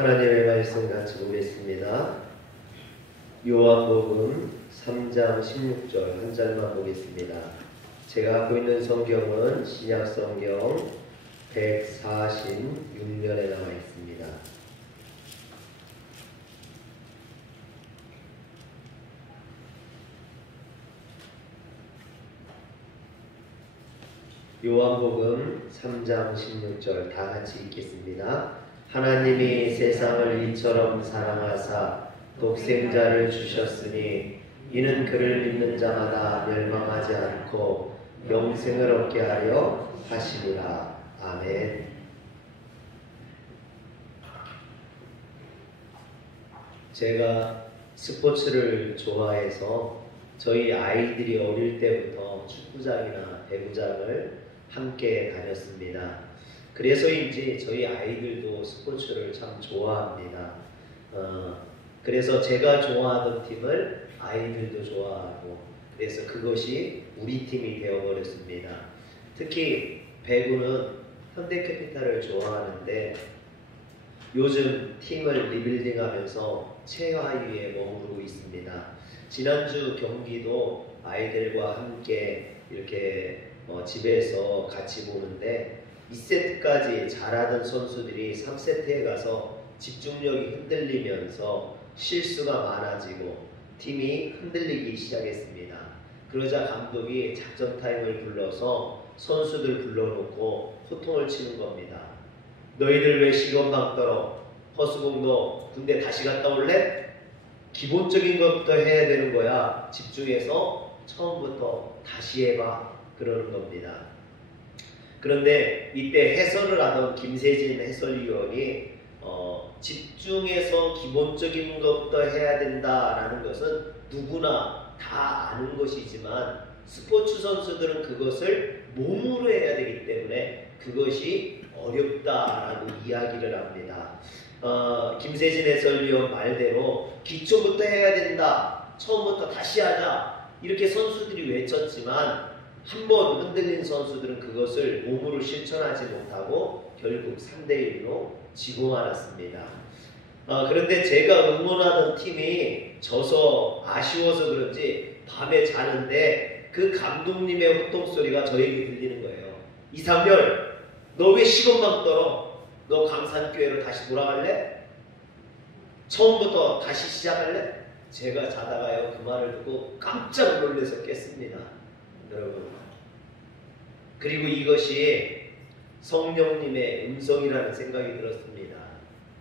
하나님의 말씀 같이 보겠습니다. 요한복음 3장 16절 한 절만 보겠습니다. 제가 갖고 있는 성경은 신약성경 146면에 나와 있습니다. 요한복음 3장 16절 다 같이 읽겠습니다. 하나님이 세상을 이처럼 사랑하사 독생자를 주셨으니 이는 그를 믿는 자마다 멸망하지 않고 영생을 얻게 하려 하시니라. 아멘. 제가 스포츠를 좋아해서 저희 아이들이 어릴 때부터 축구장이나 배구장을 함께 다녔습니다. 그래서인지 저희 아이들도 스포츠를 참 좋아합니다. 그래서 제가 좋아하던 팀을 아이들도 좋아하고, 그래서 그것이 우리 팀이 되어버렸습니다. 특히 배구는 현대캐피탈을 좋아하는데 요즘 팀을 리빌딩하면서 최하위에 머무르고 있습니다. 지난주 경기도 아이들과 함께 이렇게 집에서 같이 보는데 2세트까지 잘하던 선수들이 3세트에 가서 집중력이 흔들리면서 실수가 많아지고 팀이 흔들리기 시작했습니다. 그러자 감독이 작전 타임을 불러서 선수들 불러놓고 호통을 치는 겁니다. 너희들 왜 시간만 떨어? 허수봉 너 군대 다시 갔다 올래? 기본적인 것부터 해야 되는 거야. 집중해서 처음부터 다시 해봐. 그러는 겁니다. 그런데 이때 해설을 하던 김세진 해설위원이 집중해서 기본적인 것부터 해야 된다라는 것은 누구나 다 아는 것이지만 스포츠 선수들은 그것을 몸으로 해야 되기 때문에 그것이 어렵다라고 이야기를 합니다. 김세진 해설위원 말대로 기초부터 해야 된다, 처음부터 다시 하자, 이렇게 선수들이 외쳤지만 한번 흔들린 선수들은 그것을 몸으로 실천하지 못하고 결국 3대1로 지고 말았습니다. 그런데 제가 응원하던 팀이 져서 아쉬워서 그런지 밤에 자는데 그 감독님의 호통소리가 저에게 들리는 거예요. 이상열, 너 왜 시간만 떨어? 너 강산교회로 다시 돌아갈래? 처음부터 다시 시작할래? 제가 자다가요 그 말을 듣고 깜짝 놀라서 깼습니다. 여러분, 그리고 이것이 성령님의 음성이라는 생각이 들었습니다.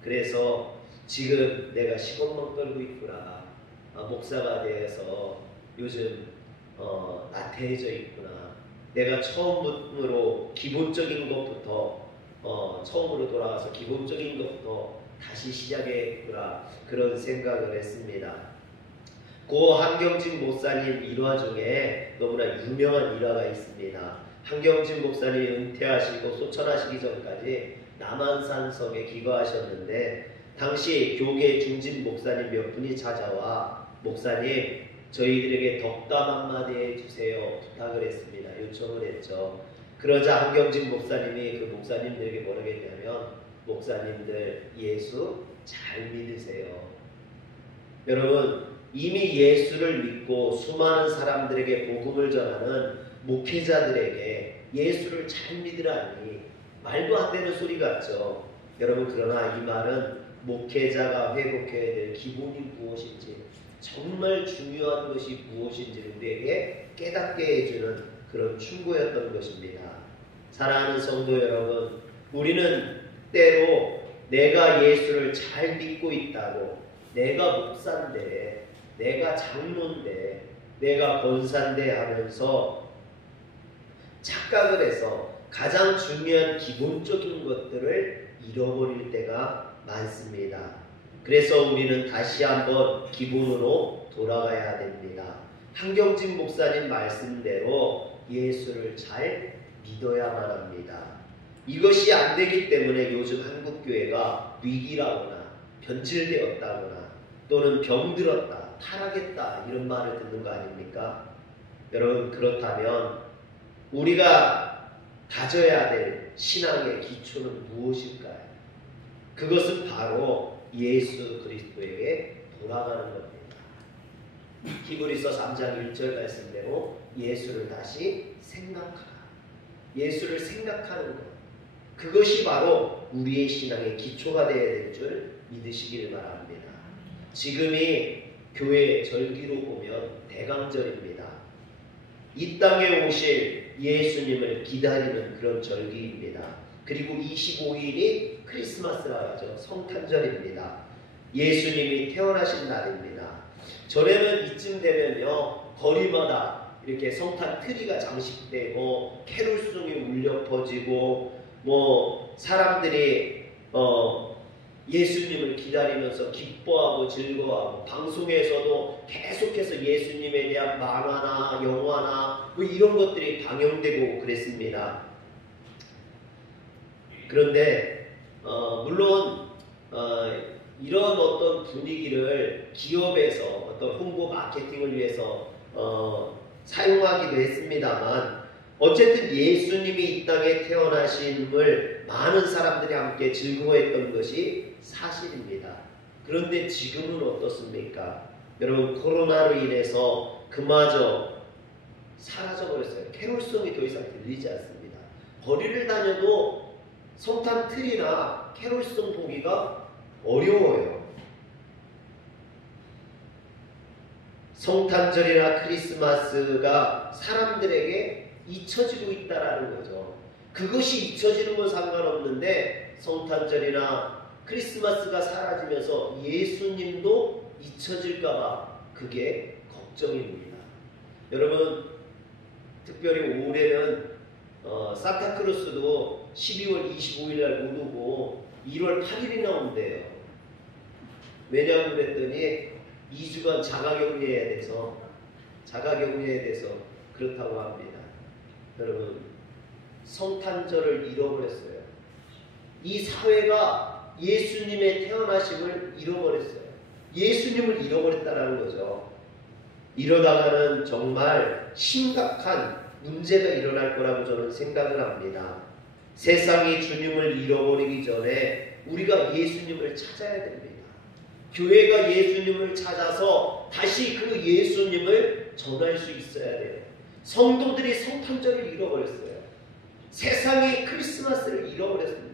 그래서 지금 내가 시건망 떨고 있구나, 목사가 되어서 요즘 나태해져 있구나, 내가 처음으로 기본적인 것부터 처음으로 돌아가서 기본적인 것부터 다시 시작했구나, 그런 생각을 했습니다. 고 한경진 목사님 일화 중에 너무나 유명한 일화가 있습니다. 한경진 목사님이 은퇴하시고 소천하시기 전까지 남한산성에 기거하셨는데 당시 교계 중진 목사님 몇 분이 찾아와 목사님, 저희들에게 덕담 한마디 해주세요 부탁을 했습니다. 요청을 했죠. 그러자 한경진 목사님이 그 목사님들에게 뭐라고 했냐면, 목사님들 예수 잘 믿으세요. 여러분, 이미 예수를 믿고 수많은 사람들에게 복음을 전하는 목회자들에게 예수를 잘 믿으라니 말도 안 되는 소리 같죠. 여러분, 그러나 이 말은 목회자가 회복해야 될 기본이 무엇인지, 정말 중요한 것이 무엇인지를 우리에게 깨닫게 해주는 그런 충고였던 것입니다. 사랑하는 성도 여러분, 우리는 때로 내가 예수를 잘 믿고 있다고, 내가 목사인데, 내가 장로인데, 내가 권사인데 하면서 착각을 해서 가장 중요한 기본적인 것들을 잃어버릴 때가 많습니다. 그래서 우리는 다시 한번 기본으로 돌아가야 됩니다. 한경진 목사님 말씀대로 예수를 잘 믿어야만 합니다. 이것이 안 되기 때문에 요즘 한국교회가 위기라거나 변질되었다거나 또는 병들었다, 타락했다, 이런 말을 듣는 거 아닙니까? 여러분, 그렇다면 우리가 가져야 될 신앙의 기초는 무엇일까요? 그것은 바로 예수 그리스도에게 돌아가는 겁니다. 히브리서 3장 1절 말씀대로 예수를 다시 생각하라. 예수를 생각하는 것. 그것이 바로 우리의 신앙의 기초가 되어야 될 줄 믿으시길 바랍니다. 지금이 교회 절기로 보면 대강절입니다. 이 땅에 오실 예수님을 기다리는 그런 절기입니다. 그리고 25일이 크리스마스라 하죠. 성탄절입니다. 예수님이 태어나신 날입니다. 전에는 이쯤 되면요, 거리마다 이렇게 성탄 트리가 장식되고 캐롤송이 울려 퍼지고 사람들이 예수님을 기다리면서 기뻐하고 즐거워하고, 방송에서도 계속해서 예수님에 대한 만화나 영화나 이런 것들이 방영되고 그랬습니다. 그런데 물론 이런 어떤 분위기를 기업에서 어떤 홍보 마케팅을 위해서 사용하기도 했습니다만, 어쨌든 예수님이 이 땅에 태어나심을 많은 사람들이 함께 즐거워했던 것이 사실입니다. 그런데 지금은 어떻습니까? 여러분, 코로나로 인해서 그마저 사라져버렸어요. 캐롤송이 더 이상 들리지 않습니다. 거리를 다녀도 성탄 트리나 캐롤송 보기가 어려워요. 성탄절이나 크리스마스가 사람들에게 잊혀지고 있다라는 거죠. 그것이 잊혀지는 건 상관없는데 성탄절이나 크리스마스가 사라지면서 예수님도 잊혀질까봐 그게 걱정입니다. 여러분, 특별히 올해는 산타크로스도 12월 25일 날 못 오고 1월 8일이나 온대요. 왜냐고 그랬더니 2주간 자가격리해야 돼서 그렇다고 합니다. 여러분, 성탄절을 잃어버렸어요. 이 사회가 예수님의 태어나심을 잃어버렸어요. 예수님을 잃어버렸다는 거죠. 이러다가는 정말 심각한 문제가 일어날 거라고 저는 생각을 합니다. 세상이 주님을 잃어버리기 전에 우리가 예수님을 찾아야 됩니다. 교회가 예수님을 찾아서 다시 그 예수님을 전할 수 있어야 돼요. 성도들이 성탄절을 잃어버렸어요. 세상이 크리스마스를 잃어버렸습니다.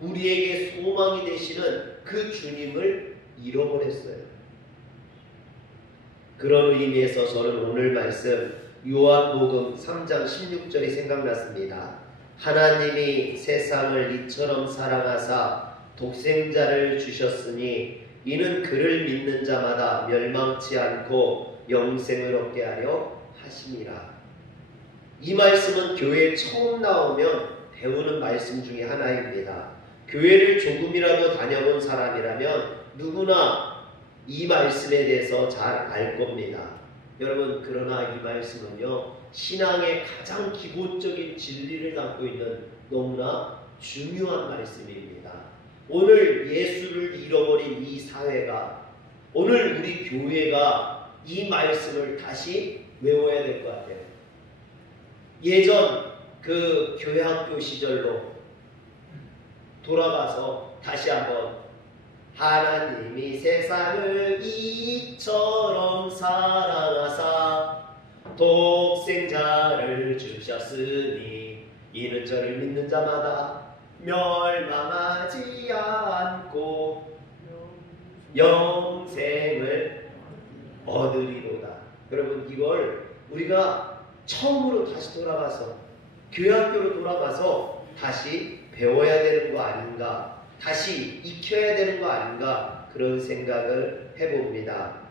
우리에게 소망이 되시는 그 주님을 잃어버렸어요. 그런 의미에서 저는 오늘 말씀 요한복음 3장 16절이 생각났습니다. 하나님이 세상을 이처럼 사랑하사 독생자를 주셨으니 이는 그를 믿는 자마다 멸망치 않고 영생을 얻게 하려 하심이라. 이 말씀은 교회에 처음 나오면 배우는 말씀 중에 하나입니다. 교회를 조금이라도 다녀본 사람이라면 누구나 이 말씀에 대해서 잘 알 겁니다. 여러분, 그러나 이 말씀은요, 신앙의 가장 기본적인 진리를 담고 있는 너무나 중요한 말씀입니다. 오늘 예수를 잃어버린 이 사회가, 오늘 우리 교회가 이 말씀을 다시 외워야 될 것 같아요. 예전 그 교회학교 시절로 돌아가서 다시 한번 하나님이 세상을 이처럼 사랑하사 독생자를 주셨으니 이는 저를 믿는 자마다 멸망하지 않고 영생을 얻으리로다. 여러분, 이걸 우리가 처음으로 다시 돌아가서 교회학교로 돌아가서 다시 배워야 되는 거 아닌가, 다시 익혀야 되는 거 아닌가, 그런 생각을 해봅니다.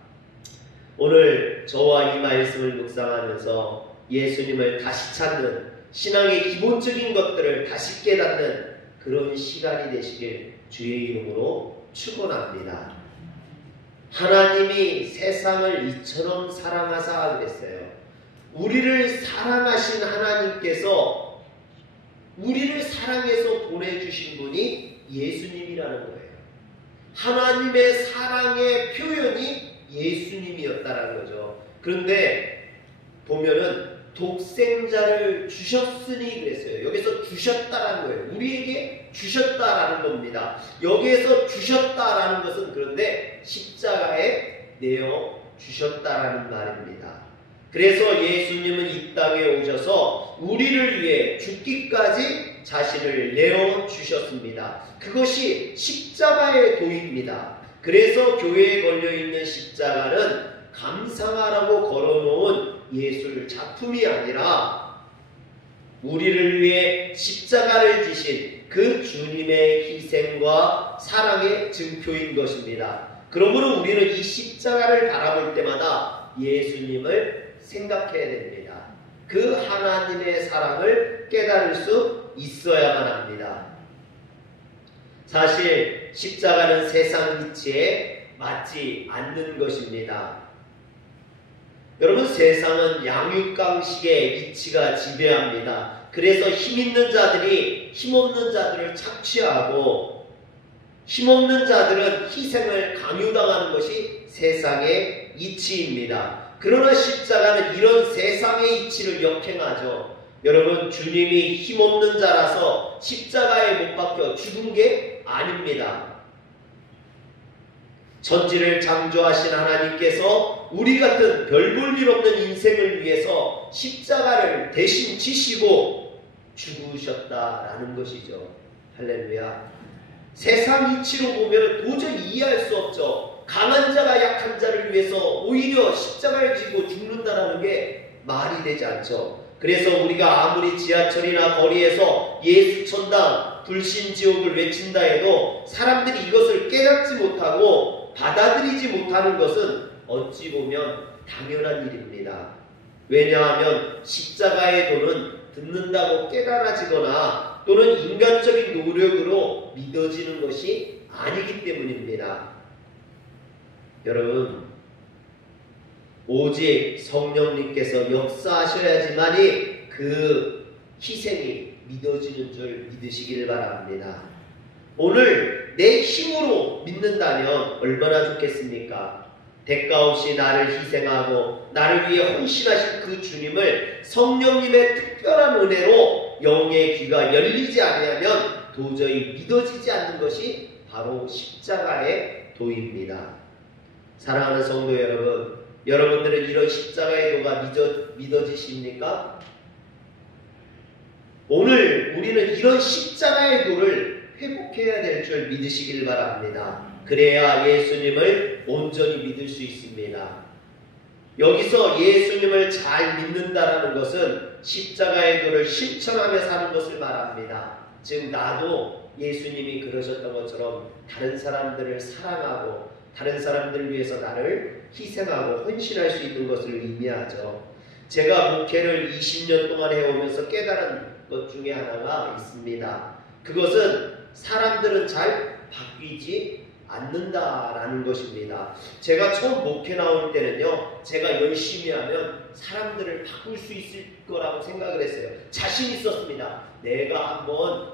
오늘 저와 이 말씀을 묵상하면서 예수님을 다시 찾는, 신앙의 기본적인 것들을 다시 깨닫는 그런 시간이 되시길 주의 이름으로 축원합니다. 하나님이 세상을 이처럼 사랑하사 그랬어요. 우리를 사랑하신 하나님께서 우리를 사랑해서 보내주신 분이 예수님이라는 거예요. 하나님의 사랑의 표현이 예수님이었다는 거죠. 그런데 보면은 독생자를 주셨으니 그랬어요. 여기서 주셨다라는 거예요. 우리에게 주셨다라는 겁니다. 여기에서 주셨다라는 것은 그런데 십자가에 내어 주셨다라는 말입니다. 그래서 예수님은 이 땅에 오셔서 우리를 위해 죽기까지 자신을 내어 주셨습니다. 그것이 십자가의 도입니다. 그래서 교회에 걸려있는 십자가는 감상하라고 걸어놓은 예술 작품이 아니라 우리를 위해 십자가를 지신 그 주님의 희생과 사랑의 증표인 것입니다. 그러므로 우리는 이 십자가를 바라볼 때마다 예수님을 생각해야 됩니다. 그 하나님의 사랑을 깨달을 수 있어야만 합니다. 사실 십자가는 세상 이치에 맞지 않는 것입니다. 여러분, 세상은 양육강식의 이치가 지배합니다. 그래서 힘있는 자들이 힘없는 자들을 착취하고 힘없는 자들은 희생을 강요당하는 것이 세상의 이치입니다. 그러나 십자가는 이런 세상의 이치를 역행하죠. 여러분, 주님이 힘없는 자라서 십자가에 못 박혀 죽은 게 아닙니다. 천지를 창조하신 하나님께서 우리 같은 별 볼 일 없는 인생을 위해서 십자가를 대신 지시고 죽으셨다라는 것이죠. 할렐루야. 세상 이치로 보면 도저히 이해할 수 없죠. 강한 자가 약한 자를 위해서 오히려 십자가를 지고 죽는다라는 게 말이 되지 않죠. 그래서 우리가 아무리 지하철이나 거리에서 예수 천당, 불신 지옥을 외친다 해도 사람들이 이것을 깨닫지 못하고 받아들이지 못하는 것은 어찌 보면 당연한 일입니다. 왜냐하면 십자가의 도는 듣는다고 깨달아지거나 또는 인간적인 노력으로 믿어지는 것이 아니기 때문입니다. 여러분, 오직 성령님께서 역사하셔야지만이 그 희생이 믿어지는 줄 믿으시길 바랍니다. 오늘 내 힘으로 믿는다면 얼마나 좋겠습니까? 대가 없이 나를 희생하고 나를 위해 헌신하신 그 주님을 성령님의 특별한 은혜로 영의 귀가 열리지 않으면 도저히 믿어지지 않는 것이 바로 십자가의 도입니다. 사랑하는 성도 여러분, 여러분들은 이런 십자가의 도가 믿어지십니까? 오늘 우리는 이런 십자가의 도를 회복해야 될 줄 믿으시길 바랍니다. 그래야 예수님을 온전히 믿을 수 있습니다. 여기서 예수님을 잘 믿는다라는 것은 십자가의 도를 실천하며 사는 것을 말합니다. 즉 나도 예수님이 그러셨던 것처럼 다른 사람들을 사랑하고 다른 사람들을 위해서 나를 희생하고 헌신할 수 있는 것을 의미하죠. 제가 목회를 20년 동안 해오면서 깨달은 것 중에 하나가 있습니다. 그것은 사람들은 잘 바뀌지 않는다라는 것입니다. 제가 처음 목회 나올 때는요, 제가 열심히 하면 사람들을 바꿀 수 있을 거라고 생각을 했어요. 자신 있었습니다. 내가 한번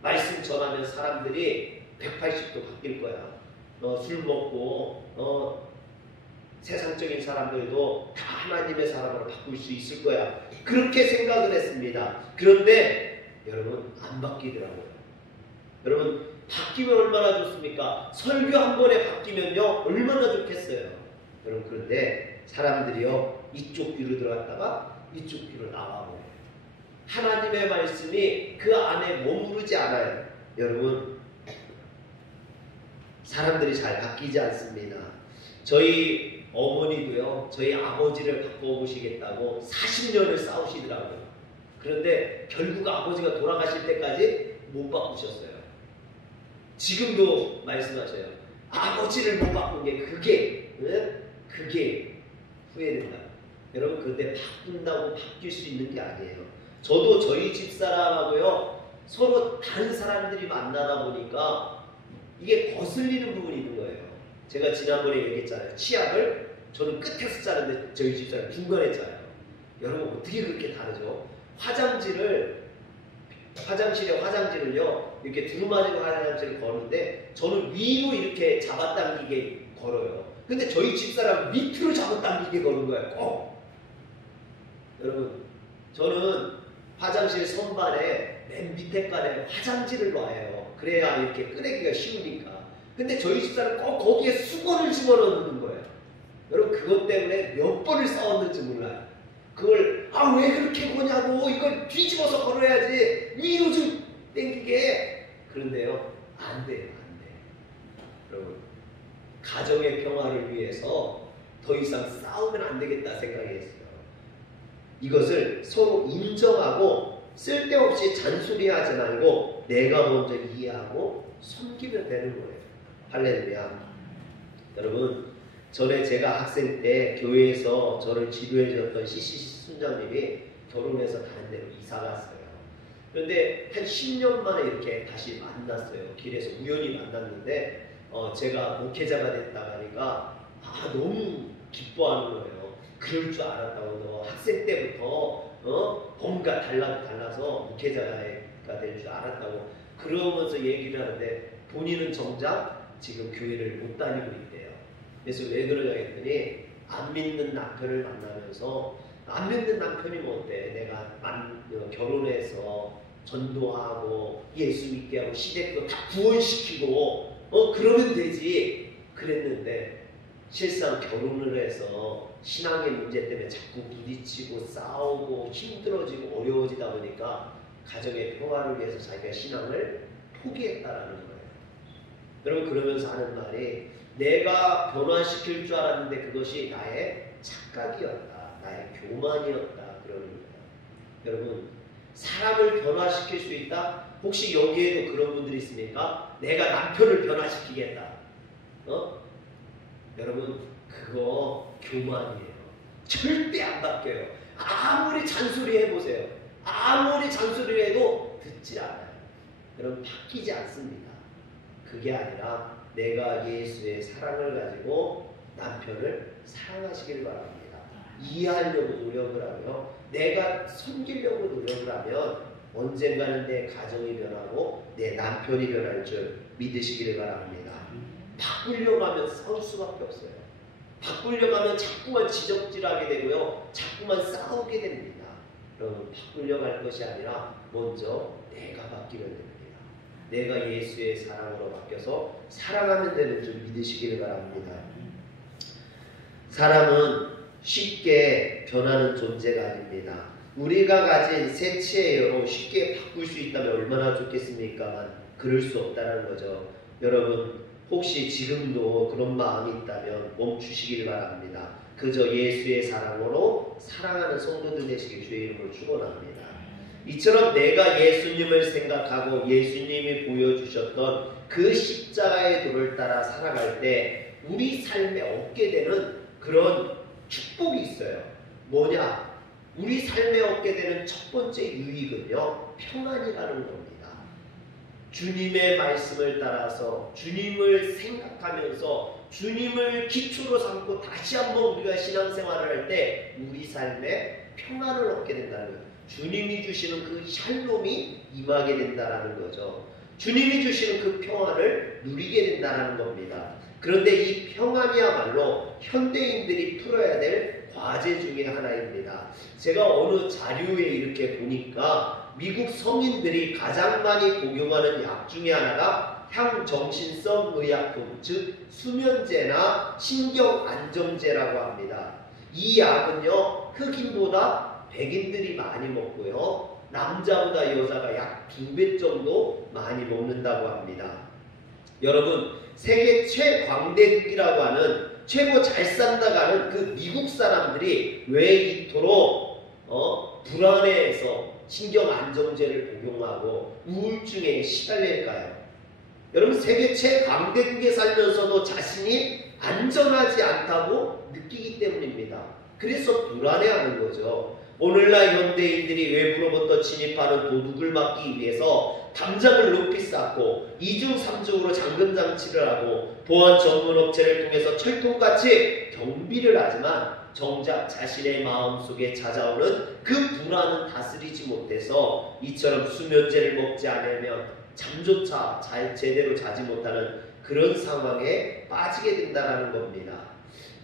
말씀 전하면 사람들이 180도 바뀔 거야. 술 먹고 세상적인 사람들도 다 하나님의 사람으로 바꿀 수 있을 거야. 그렇게 생각을 했습니다. 그런데 여러분, 안 바뀌더라고요. 여러분, 바뀌면 얼마나 좋습니까? 설교 한 번에 바뀌면요 얼마나 좋겠어요. 여러분, 그런데 사람들이요 이쪽 귀로 들어갔다가 이쪽 귀로 나와요. 하나님의 말씀이 그 안에 머무르지 않아요. 여러분, 사람들이 잘 바뀌지 않습니다. 저희 어머니도요 저희 아버지를 바꿔보시겠다고 40년을 싸우시더라고요. 그런데 결국 아버지가 돌아가실 때까지 못 바꾸셨어요. 지금도 말씀하셔요. 아버지를 못 바꾼 게 그게 후회된다. 여러분, 그런데 바꾼다고 바뀔 수 있는 게 아니에요. 저도 저희 집사람하고요 서로 다른 사람들이 만나다 보니까 이게 거슬리는 부분이 있는 거예요. 제가 지난번에 얘기했잖아요. 치약을 저는 끝에서 짜는데 저희 집사람 중간에 짜요. 여러분, 어떻게 그렇게 다르죠? 화장실에 화장지를요 이렇게 두루마리로 화장지를 거는데 저는 위로 이렇게 잡아당기게 걸어요. 근데 저희 집사람 밑으로 잡아당기게 거는 거예요. 꼭. 여러분, 저는 화장실 선반에 맨 밑에 칸에 화장지를 놔요. 그래야 이렇게 꺼내기가 쉬우니까. 근데 저희 집사는 꼭 거기에 수건을 집어넣는 거예요. 여러분, 그것 때문에 몇 번을 싸웠는지 몰라요. 그걸 왜 그렇게 보냐고, 이걸 뒤집어서 걸어야지 위로 좀 땡기게. 그런데요, 안 돼요. 안 돼요. 여러분, 가정의 평화를 위해서 더 이상 싸우면 안 되겠다 생각했어요. 이것을 서로 인정하고 쓸데없이 잔소리하지 말고 내가 먼저 이해하고 섬기면 되는 거예요. 할렐루야. 여러분, 전에 제가 학생 때 교회에서 저를 지도해줬던 CCC 순장님이 결혼해서 다른 데로 이사 갔어요. 그런데 한 10년 만에 이렇게 다시 만났어요. 길에서 우연히 만났는데 제가 목회자가 됐다 하니까 너무 기뻐하는 거예요. 그럴 줄 알았다고. 너 학생 때부터 뭔가 달라서 목회자가 될 줄 알았다고 그러면서 얘기를 하는데 본인은 정작 지금 교회를 못 다니고 있대요. 그래서 왜 그러냐 했더니 안 믿는 남편을 만나면서 안 믿는 남편이 뭔데, 내가 결혼해서 전도하고 예수 믿게 하고 시댁도 다 구원시키고 그러면 되지 그랬는데, 실상 결혼을 해서 신앙의 문제 때문에 자꾸 부딪히고 싸우고 힘들어지고 어려워지다 보니까 가정의 평화를 위해서 자기가 신앙을 포기했다라는 거예요. 여러분, 그러면서 하는 말이 내가 변화시킬 줄 알았는데 그것이 나의 착각이었다, 나의 교만이었다 그러는 거예요. 여러분, 사람을 변화시킬 수 있다? 혹시 여기에도 그런 분들이 있습니까? 내가 남편을 변화시키겠다. 여러분, 그거 교만이에요. 절대 안 바뀌어요. 아무리 잔소리 해보세요. 아무리 잔소리를 해도 듣지 않아요. 여러분, 바뀌지 않습니다. 그게 아니라 내가 예수의 사랑을 가지고 남편을 사랑하시길 바랍니다. 이해하려고 노력을 하며 내가 섬기려고 노력을 하면 언젠가는 내 가정이 변하고 내 남편이 변할 줄 믿으시기를 바랍니다. 바꾸려고 하면 싸울 수밖에 없어요. 바꾸려고 하면 자꾸만 지적질하게 되고요, 자꾸만 싸우게 됩니다. 여러분, 바꾸려고 할 것이 아니라 먼저 내가 바뀌면 됩니다. 내가 예수의 사랑으로 바뀌어서 사랑하면 되는 줄 믿으시기를 바랍니다. 사람은 쉽게 변하는 존재가 아닙니다. 우리가 가진 세치의 여로 쉽게 바꿀 수 있다면 얼마나 좋겠습니까만 그럴 수 없다는 거죠. 여러분, 혹시 지금도 그런 마음이 있다면 멈추시길 바랍니다. 그저 예수의 사랑으로 사랑하는 성도들 되시길 주의 이름으로 축원합니다. 이처럼 내가 예수님을 생각하고 예수님이 보여주셨던 그 십자가의 도를 따라 살아갈 때 우리 삶에 얻게 되는 그런 축복이 있어요. 뭐냐? 우리 삶에 얻게 되는 첫 번째 유익은요, 평안이라는 겁니다. 주님의 말씀을 따라서 주님을 생각하면서 주님을 기초로 삼고 다시 한번 우리가 신앙생활을 할 때 우리 삶에 평안을 얻게 된다는 거예요. 주님이 주시는 그 샬롬이 임하게 된다는 거죠. 주님이 주시는 그 평안을 누리게 된다는 겁니다. 그런데 이 평안이야말로 현대인들이 풀어야 될 과제 중에 하나입니다. 제가 어느 자료에 이렇게 보니까 미국 성인들이 가장 많이 복용하는 약 중에 하나가 향정신성 의약품, 즉 수면제나 신경안정제라고 합니다. 이 약은요, 흑인보다 백인들이 많이 먹고요, 남자보다 여자가 약 2배 정도 많이 먹는다고 합니다. 여러분, 세계 최광대국이라고 하는 최고 잘 산다고 하는 그 미국 사람들이 왜 이토록 불안해해서 신경안정제를 복용하고 우울증에 시달릴까요? 여러분, 세계 최강대국에 살면서도 자신이 안전하지 않다고 느끼기 때문입니다. 그래서 불안해하는 거죠. 오늘날 현대인들이 외부로부터 침입하는 도둑을 막기 위해서 담장을 높이 쌓고 2중 3중으로 잠금장치를 하고 보안 전문업체를 통해서 철통같이 경비를 하지만 정작 자신의 마음속에 찾아오는 그 불안은 다스리지 못해서 이처럼 수면제를 먹지 않으면 잠조차 제대로 자지 못하는 그런 상황에 빠지게 된다는 겁니다.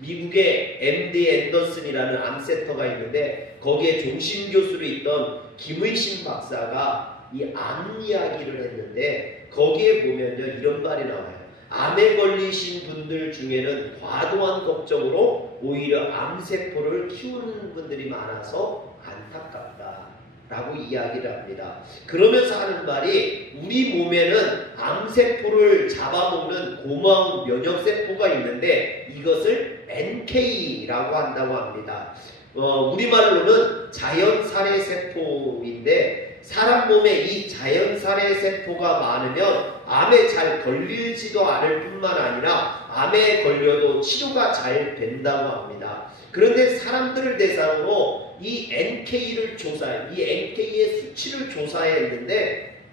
미국의 MD 앤더슨이라는 암센터가 있는데 거기에 종신 교수로 있던 김의신 박사가 이 암 이야기를 했는데 거기에 보면요 이런 말이 나와요. 암에 걸리신 분들 중에는 과도한 걱정으로 오히려 암세포를 키우는 분들이 많아서 안타깝다라고 이야기를 합니다. 그러면서 하는 말이 우리 몸에는 암세포를 잡아먹는 고마운 면역세포가 있는데 이것을 NK라고 한다고 합니다. 우리말로는 자연살해세포인데 사람 몸에 이 자연살해세포가 많으면 암에 잘 걸리지도 않을 뿐만 아니라 암에 걸려도 치료가 잘 된다고 합니다. 그런데 사람들을 대상으로 이 NK의 수치를 조사했는데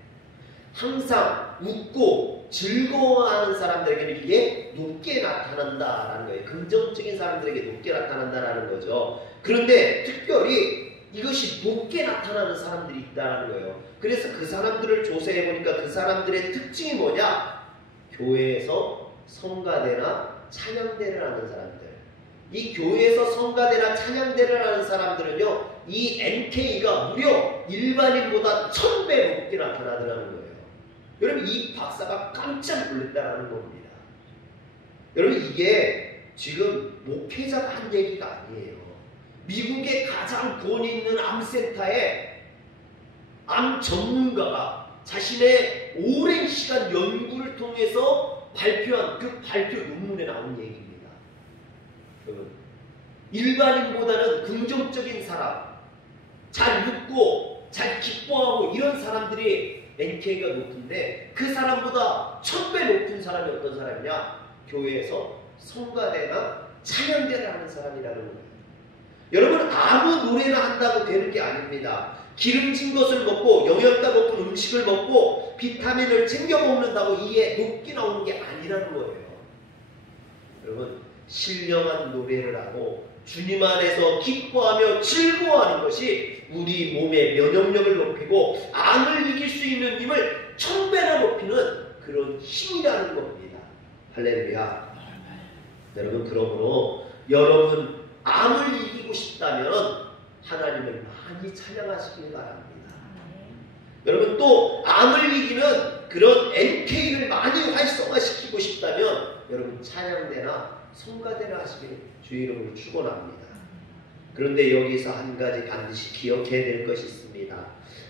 항상 웃고 즐거워하는 사람들에게는 이게 높게 나타난다라는 거예요. 긍정적인 사람들에게 높게 나타난다라는 거죠. 그런데 특별히 이것이 높게 나타나는 사람들이 있다는 거예요. 그래서 그 사람들을 조사해보니까 그 사람들의 특징이 뭐냐? 교회에서 성가대나 찬양대를 하는 사람들. 이 교회에서 성가대나 찬양대를 하는 사람들은요, 이 NK가 무려 일반인보다 1000배 높게 나타나더라는 거예요. 여러분, 이 박사가 깜짝 놀랐다는 겁니다. 여러분, 이게 지금 목회자가 한 얘기가 아니에요. 미국의 가장 돈 있는 암센터에 암 전문가가 자신의 오랜 시간 연구를 통해서 발표한 그 발표 논문에 나온 얘기입니다. 일반인보다는 긍정적인 사람, 잘 웃고 잘 기뻐하고 이런 사람들이 NK가 높은데 그 사람보다 1000배 높은 사람이 어떤 사람이냐? 교회에서 성가대나 찬양대를 하는 사람이라는 거예요. 여러분, 아무 노래나 한다고 되는 게 아닙니다. 기름진 것을 먹고 영양가 높은 음식을 먹고 비타민을 챙겨 먹는다고 이게 높게 나오는 게 아니라는 거예요. 여러분, 신령한 노래를 하고 주님 안에서 기뻐하며 즐거워하는 것이 우리 몸의 면역력을 높이고 암을 이길 수 있는 힘을 1000배나 높이는 그런 힘이라는 겁니다. 할렐루야. 여러분, 그러므로 여러분 암을 이기고 싶다면 하나님을 많이 찬양하시길 바랍니다. 여러분, 또 암을 이기는 그런 NK를 많이 활성화시키고 싶다면 여러분 찬양대나 성가대나 하시길 주의 이름으로 축원합니다. 그런데 여기서 한 가지 반드시 기억해야 될 것이 있습니다.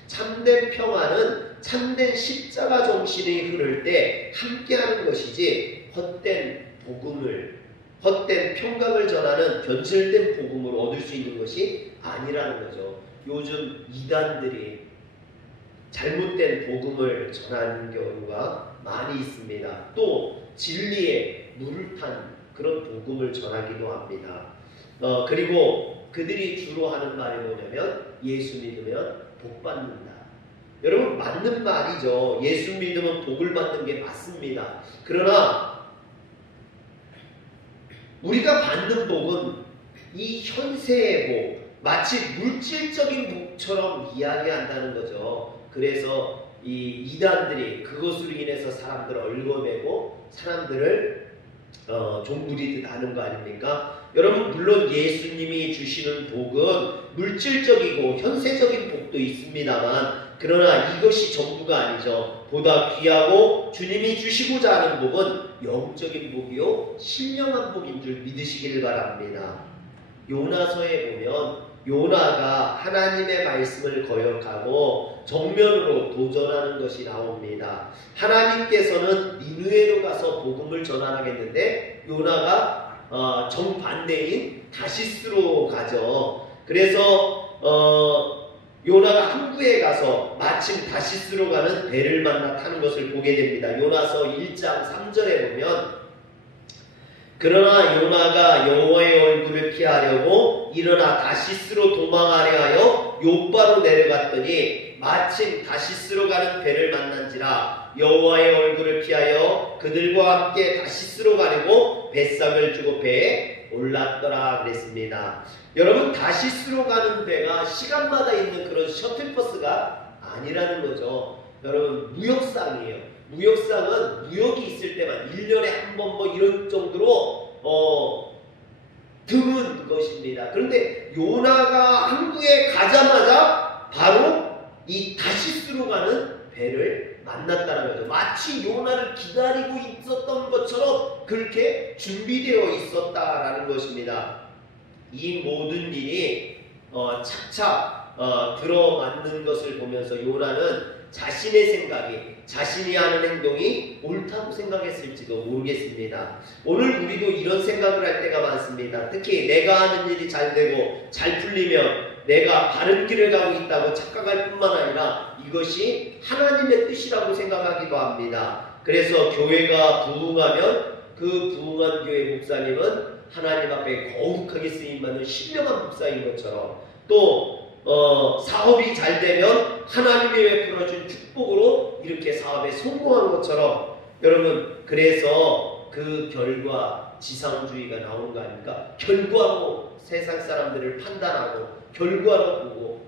참된 평화는 참된 십자가 정신이 흐를 때 함께하는 것이지 헛된 평강을 전하는 변질된 복음을 얻을 수 있는 것이 아니라는 거죠. 요즘 이단들이 잘못된 복음을 전하는 경우가 많이 있습니다. 또 진리에 물을 탄 그런 복음을 전하기도 합니다. 그리고 그들이 주로 하는 말이 뭐냐면 예수 믿으면 복 받는다. 여러분, 맞는 말이죠. 예수 믿으면 복을 받는 게 맞습니다. 그러나 우리가 받는 복은 이 현세의 복, 마치 물질적인 복처럼 이야기한다는 거죠. 그래서 이 이단들이 그것으로 인해서 사람들을 얽어매고 사람들을 종부리듯 하는 거 아닙니까? 여러분, 물론 예수님이 주시는 복은 물질적이고 현세적인 복도 있습니다만 그러나 이것이 전부가 아니죠. 보다 귀하고 주님이 주시고자 하는 복은 영적인 복이요 신령한 복인 줄 믿으시길 바랍니다. 요나서에 보면 요나가 하나님의 말씀을 거역하고 정면으로 도전하는 것이 나옵니다. 하나님께서는 니느웨로 가서 복음을 전하라겠는데 요나가 정반대인 다시스로 가죠. 그래서 요나가 항구에 가서 마침 다시스로 가는 배를 만나 타는 것을 보게 됩니다. 요나서 1장 3절에 보면 그러나 요나가 여호와의 얼굴을 피하려고 일어나 다시스로 도망하려 하여 욥바로 내려갔더니 마침 다시스로 가는 배를 만난지라 여호와의 얼굴을 피하여 그들과 함께 다시스로 가려고 뱃삭을 주고 배에 올랐더라 그랬습니다. 여러분, 다시스로 가는 배가 시간마다 있는 그런 셔틀버스가 아니라는 거죠. 여러분, 무역상이에요. 무역상은 무역이 있을 때만 1년에 한 번 뭐 이런 정도로 드문 것입니다. 그런데 요나가 항구에 있었던 것처럼 그렇게 준비되어 있었다라는 것입니다. 이 모든 일이 착착 들어맞는 것을 보면서 요나는 자신의 생각이, 자신이 하는 행동이 옳다고 생각했을지도 모르겠습니다. 오늘 우리도 이런 생각을 할 때가 많습니다. 특히 내가 하는 일이 잘 되고 잘 풀리면 내가 바른 길을 가고 있다고 착각할 뿐만 아니라 이것이 하나님의 뜻이라고 생각하기도 합니다. 그래서 교회가 부흥하면 그 부흥한 교회 목사님은 하나님 앞에 거룩하게 쓰임받는 신령한 목사인 것처럼, 또 사업이 잘 되면 하나님이 베풀어준 축복으로 이렇게 사업에 성공한 것처럼, 여러분, 그래서 그 결과 지상주의가 나오는 거 아닙니까? 결과로 세상 사람들을 판단하고 결과로 보고,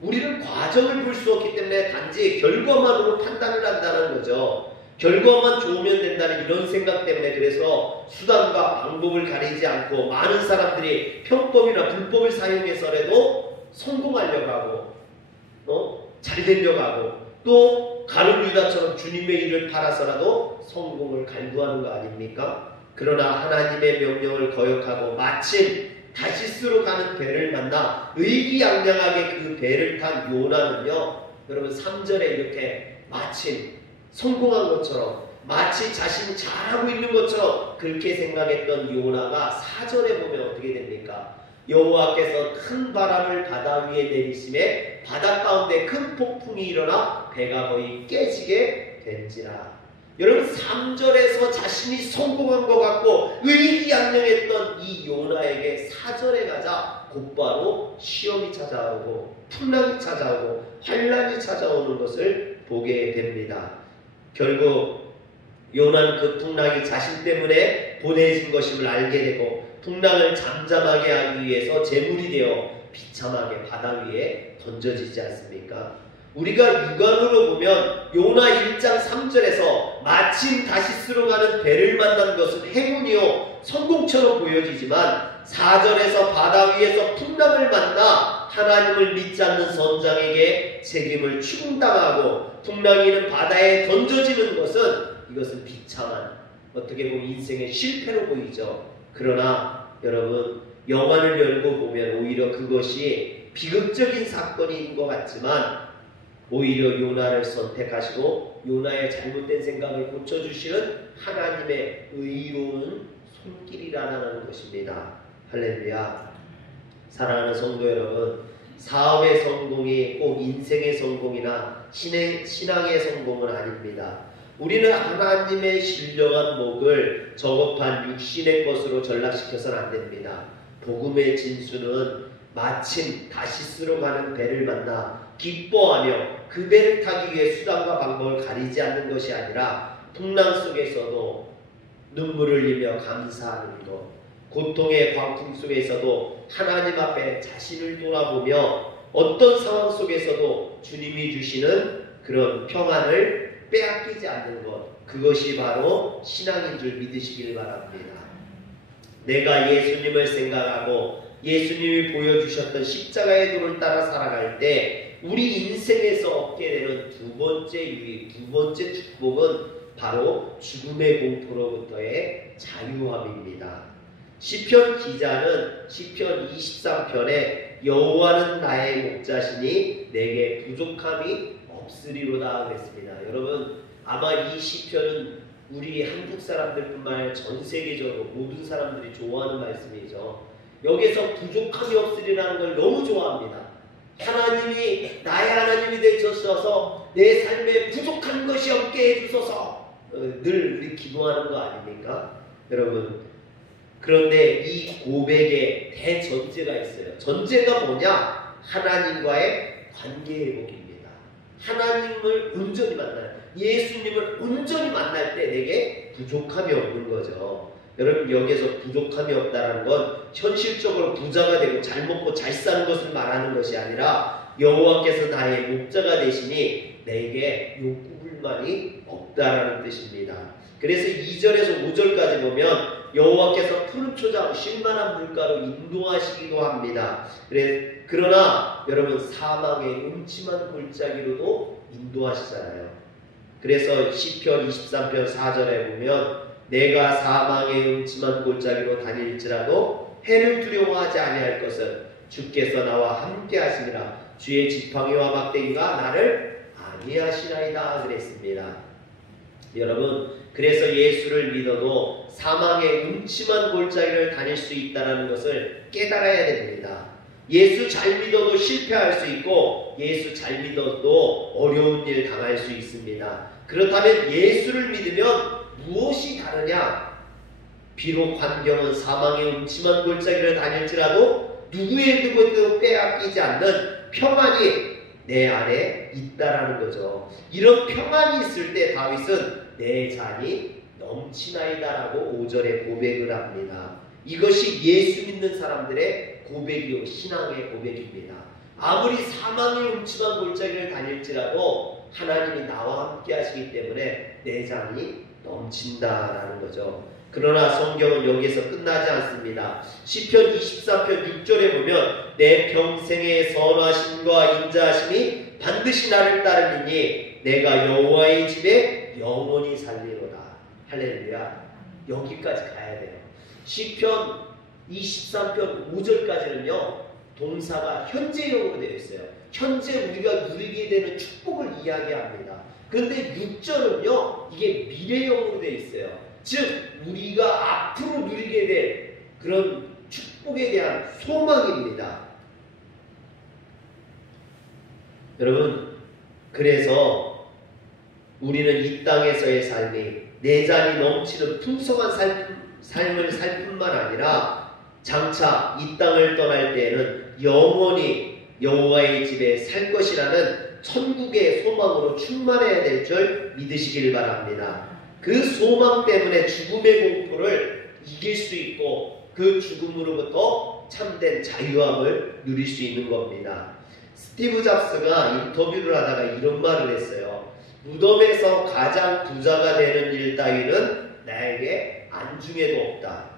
우리는 과정을 볼 수 없기 때문에 단지 결과만으로 판단을 한다는 거죠. 결과만 좋으면 된다는 이런 생각 때문에, 그래서 수단과 방법을 가리지 않고 많은 사람들이 편법이나 불법을 사용해서라도 성공하려고 하고 잘 되려고 하고, 또 가룟 유다처럼 주님의 일을 팔아서라도 성공을 갈구하는 거 아닙니까? 그러나 하나님의 명령을 거역하고 마침 다시스로 가는 배를 만나 의기양양하게 그 배를 탄 요나는요, 여러분 3절에 이렇게 마침 성공한 것처럼, 마치 자신이 잘하고 있는 것처럼 그렇게 생각했던 요나가 4절에 보면 어떻게 됩니까? 여호와께서 큰 바람을 바다 위에 내리심에 바다 가운데 큰 폭풍이 일어나 배가 거의 깨지게 된지라. 여러분 3절에서 자신이 성공한 것 같고 의기양양했던 이 요나에게 4절에 가자 곧바로 시험이 찾아오고 풍랑이 찾아오고 환란이 찾아오는 것을 보게 됩니다. 결국 요나는 그 풍랑이 자신 때문에 보내진 것임을 알게 되고, 풍랑을 잠잠하게 하기 위해서 제물이 되어 비참하게 바다 위에 던져지지 않습니까? 우리가 육안으로 보면 요나 1장 3절에서 마침 다시스로 가는 배를 만난 것은 행운이요 성공처럼 보여지지만, 4절에서 바다 위에서 풍랑을 만나 하나님을 믿지 않는 선장에게 책임을 추궁당하고 풍랑이는 바다에 던져지는 것은, 이것은 비참한, 어떻게 보면 인생의 실패로 보이죠. 그러나 여러분, 영화를 열고 보면 오히려 그것이 비극적인 사건인 것 같지만 오히려 요나를 선택하시고 요나의 잘못된 생각을 고쳐주시는 하나님의 의로운 손길이라는 것입니다. 할렐루야. 사랑하는 성도 여러분, 사업의 성공이 꼭 인생의 성공이나 신앙의 성공은 아닙니다. 우리는 하나님의 신령한 목을 저급한 육신의 것으로 전락시켜서는 안 됩니다. 복음의 진수는 마침 다시스로 가는 배를 만나 기뻐하며 그 배를 타기 위해 수단과 방법을 가리지 않는 것이 아니라 풍랑 속에서도 눈물을 흘리며 감사하는 것, 고통의 광풍 속에서도 하나님 앞에 자신을 돌아보며 어떤 상황 속에서도 주님이 주시는 그런 평안을 빼앗기지 않는 것, 그것이 바로 신앙인 줄 믿으시길 바랍니다. 내가 예수님을 생각하고 예수님이 보여주셨던 십자가의 도를 따라 살아갈 때 우리 인생에서 얻게 되는 두 번째 유익, 두 번째 축복은 바로 죽음의 공포로부터의 자유함입니다. 시편 기자는 시편 23편에 여호와는 나의 목자시니 내게 부족함이 없으리로다 그랬습니다. 여러분, 아마 이 시편은 우리 한국 사람들뿐만 아니라 전 세계적으로 모든 사람들이 좋아하는 말씀이죠. 여기서 부족함이 없으리라는 걸 너무 좋아합니다. 하나님이 나의 하나님이 되셔서 내 삶에 부족한 것이 없게 해주소서, 늘 우리 기도하는 거 아닙니까? 여러분, 그런데 이 고백에 대전제가 있어요. 전제가 뭐냐? 하나님과의 관계 회복입니다. 하나님을 온전히 만나요. 예수님을 온전히 만날 때 내게 부족함이 없는 거죠. 여러분, 여기서 부족함이 없다는 건 현실적으로 부자가 되고 잘 먹고 잘 사는 것을 말하는 것이 아니라 여호와께서 나의 목자가 되시니 내게 욕구불만이 없다라는 뜻입니다. 그래서 2절에서 5절까지 보면 여호와께서 푸른 초장 쉴만한 물가로 인도하시기도 합니다. 그러나 여러분, 사망의 음침한 골짜기로도 인도하시잖아요. 그래서 시편 23편 4절에 보면 내가 사망의 음침한 골짜기로 다닐지라도 해를 두려워하지 아니할 것은 주께서 나와 함께 하시니라. 주의 지팡이와 막대기가 나를 안위하시나이다 그랬습니다. 여러분, 그래서 예수를 믿어도 사망의 음침한 골짜기를 다닐 수 있다는 것을 깨달아야 됩니다. 예수 잘 믿어도 실패할 수 있고 예수 잘 믿어도 어려운 일 당할 수 있습니다. 그렇다면 예수를 믿으면 무엇이 다르냐? 비록 환경은 사망의 음침한 골짜기를 다닐지라도 누구의 그것도 빼앗기지 않는 평안이 내 안에 있다라는 거죠. 이런 평안이 있을 때 다윗은 내 잔이 넘치나이다라고 5절에 고백을 합니다. 이것이 예수 믿는 사람들의 고백이요 신앙의 고백입니다. 아무리 사망의 음침한 골짜기를 다닐지라도 하나님이 나와 함께 하시기 때문에 내 잔이 넘친다라는 거죠. 그러나 성경은 여기에서 끝나지 않습니다. 시편 23편 6절에 보면 내 평생의 선하심과 인자하심이 반드시 나를 따르리니 내가 여호와의 집에 영원히 살리로다. 할렐루야. 여기까지 가야 돼요. 시편 23편 5절까지는요 동사가 현재형으로 되어 있어요. 현재 우리가 누리게 되는 축복을 이야기합니다. 그런데 6절은요 이게 미래형으로 되어 있어요. 즉 우리가 앞으로 누리게 될 그런 축복에 대한 소망입니다. 여러분, 그래서 우리는 이 땅에서의 삶이 내 잔이 넘치는 풍성한 삶을 살 뿐만 아니라 장차 이 땅을 떠날 때에는 영원히 여호와의 집에 살 것이라는 천국의 소망으로 충만해야 될 줄 믿으시길 바랍니다. 그 소망 때문에 죽음의 공포를 이길 수 있고 그 죽음으로부터 참된 자유함을 누릴 수 있는 겁니다. 스티브 잡스가 인터뷰를 하다가 이런 말을 했어요. 무덤에서 가장 부자가 되는 일 따위는 나에게 안중에도 없다.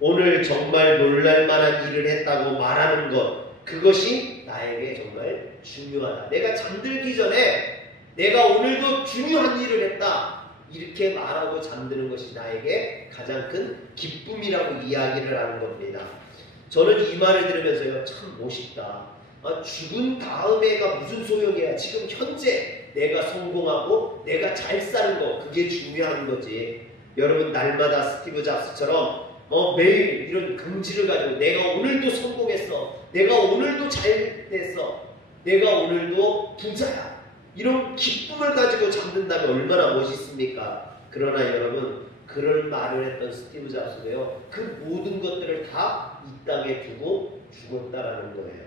오늘 정말 놀랄만한 일을 했다고 말하는 것, 그것이 나에게 정말 중요하다. 내가 잠들기 전에 내가 오늘도 중요한 일을 했다. 이렇게 말하고 잠드는 것이 나에게 가장 큰 기쁨이라고 이야기를 하는 겁니다. 저는 이 말을 들으면서요, 참 멋있다. 죽은 다음에가 무슨 소용이야. 지금 현재 내가 성공하고 내가 잘 사는 거, 그게 중요한 거지. 여러분, 날마다 스티브 잡스처럼 매일 이런 긍지를 가지고 내가 오늘도 성공했어. 내가 오늘도 잘 됐어. 내가 오늘도 부자야. 이런 기쁨을 가지고 잠든다면 얼마나 멋있습니까? 그러나 여러분, 그런 말을 했던 스티브 잡스도요, 그 모든 것들을 다 이 땅에 두고 죽었다라는 거예요.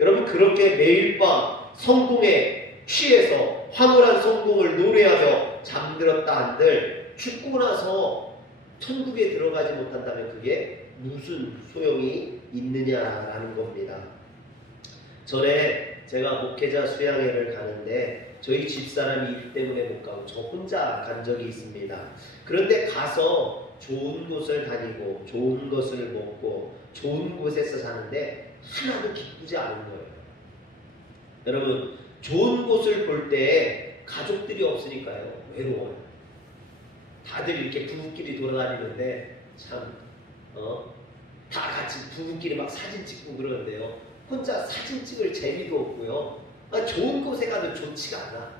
여러분, 그렇게 매일 밤 성공에 취해서 황홀한 성공을 노래하며 잠들었다 한들 죽고 나서 천국에 들어가지 못한다면 그게 무슨 소용이 있느냐라는 겁니다. 전에 제가 목회자 수양회를 가는데 저희 집사람이 일 때문에 못 가고 저 혼자 간 적이 있습니다. 그런데 가서 좋은 곳을 다니고 좋은 것을 먹고 좋은 곳에서 사는데 하나도 기쁘지 않은 거예요. 여러분, 좋은 곳을 볼 때 가족들이 없으니까요 외로워요. 다들 이렇게 부부끼리 돌아다니는데 참 다 같이 부부끼리 막 사진 찍고 그러는데요, 혼자 사진 찍을 재미도 없고요. 좋은 곳에 가도 좋지가 않아.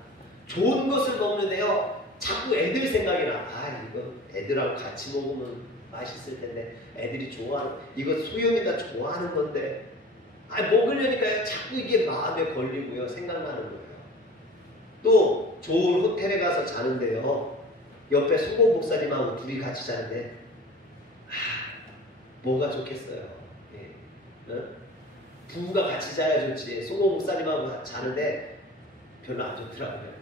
좋은 것을 먹는데요 자꾸 애들 생각이 나. 이거 애들하고 같이 먹으면 맛있을 텐데, 애들이 좋아하는, 이거 소영이가 좋아하는 건데 먹으려니까요 자꾸 이게 마음에 걸리고요 생각나는 거예요. 또 좋은 호텔에 가서 자는데요, 옆에 소고 목사님하고 둘이 같이 자는데 뭐가 좋겠어요. 예. 부부가 같이 자야 좋지. 소고 목사님하고 자는데 별로 안 좋더라고요.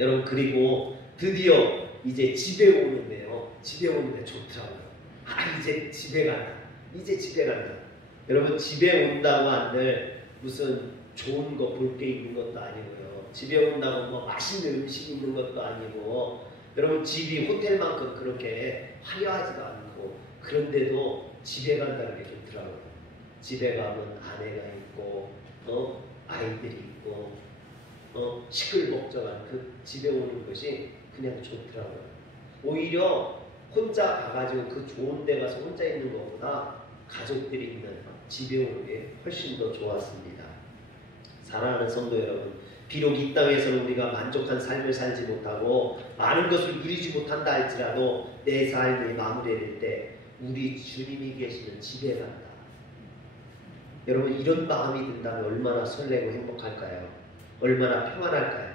여러분, 그리고 드디어 이제 집에 오는데요, 집에 오는데 좋더라고요. 이제 집에 간다. 이제 집에 간다. 여러분, 집에 온다고 한들 무슨 좋은 거 볼 게 있는 것도 아니고요. 집에 온다고 뭐 맛있는 음식이 있는 것도 아니고, 여러분, 집이 호텔만큼 그렇게 화려하지도 않고, 그런데도 집에 간다는 게 좋더라고요. 집에 가면 아내가 있고 아이들이 있고 시끌벅적한 그 집에 오는 것이 그냥 좋더라고요. 오히려 혼자 가가지고 그 좋은 데 가서 혼자 있는 것보다 가족들이 있는 집에 오는 게 훨씬 더 좋았습니다. 사랑하는 성도 여러분, 비록 이 땅에서는 우리가 만족한 삶을 살지 못하고 많은 것을 누리지 못한다 할지라도 내 삶이 마무리될 때 우리 주님이 계시는 집에 간다. 여러분, 이런 마음이 든다면 얼마나 설레고 행복할까요? 얼마나 평안할까요?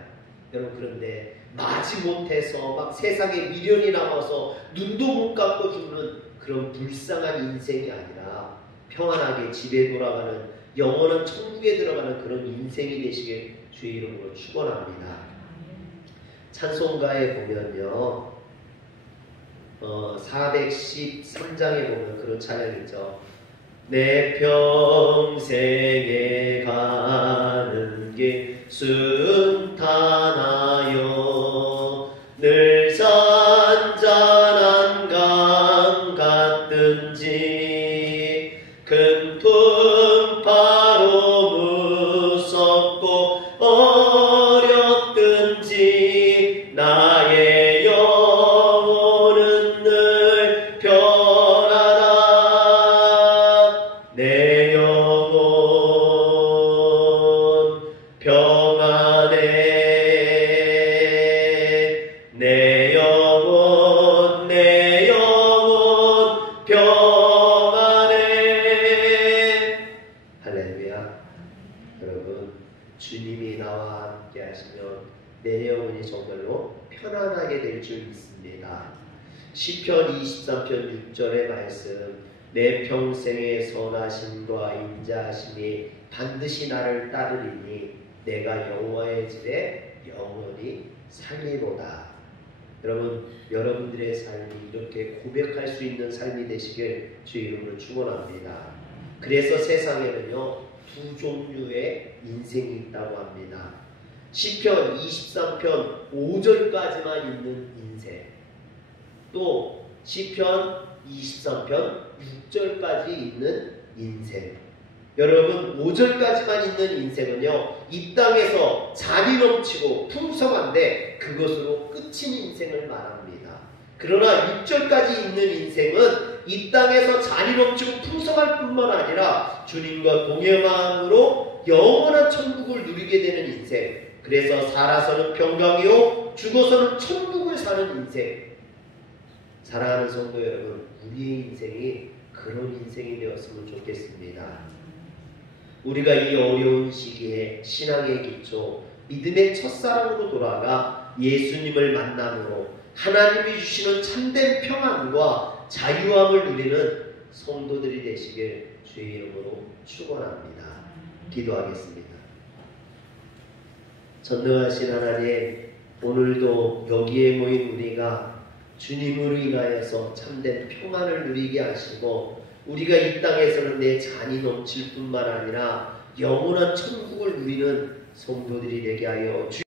여러분, 그런데 마지못해서 막 세상에 미련이 남아서 눈도 못 감고 죽는 그런 불쌍한 인생이 아니라 평안하게 집에 돌아가는 영원한 천국에 들어가는 그런 인생이 되시길 주의 이름으로 축원합니다. 찬송가에 보면요, 413장에 보면 그런 찬양이 있죠. 내 평생에 가는 길 순탄하여 늘 잔잔한 강 같든지 큰 풍파로 무섭고 어렵든지 나의 영혼은 늘 편하다. 내 영혼 평안해. 내 영혼 평안해. 할렐루야. 여러분, 주님이 나와 함께 하시면 내 영혼이 정말로 편안하게 될 줄 믿습니다. 시편 23편 6절의 말씀, 내 평생의 선하심과 인자하심이 반드시 나를 따르리니 내가 여호와의 집에 영원히 살리로다. 여러분, 여러분들의 삶이 이렇게 고백할 수 있는 삶이 되시길 주의 이름으로 축원합니다. 그래서 세상에는요, 두 종류의 인생이 있다고 합니다. 시편 23편 5절까지만 있는 인생, 또 시편 23편 6절까지 있는 인생. 여러분, 5절까지만 있는 인생은요, 이 땅에서 잔이 넘치고 풍성한데 그것으로 끝인 인생을 말합니다. 그러나 6절까지 있는 인생은 이 땅에서 잔이 넘치고 풍성할 뿐만 아니라 주님과 동행함으로 영원한 천국을 누리게 되는 인생. 그래서 살아서는 평강이요 죽어서는 천국을 사는 인생. 사랑하는 성도 여러분, 우리의 인생이 그런 인생이 되었으면 좋겠습니다. 우리가 이 어려운 시기에 신앙의 기초, 믿음의 첫사랑으로 돌아가 예수님을 만남으로 하나님이 주시는 참된 평안과 자유함을 누리는 성도들이 되시길 주의 이름으로 축원합니다. 기도하겠습니다. 전능하신 하나님, 오늘도 여기에 모인 우리가 주님으로 인하여서 참된 평안을 누리게 하시고 우리가 이 땅에서는 내 잔이 넘칠 뿐만 아니라 영원한 천국을 누리는 성도들이 되게 하여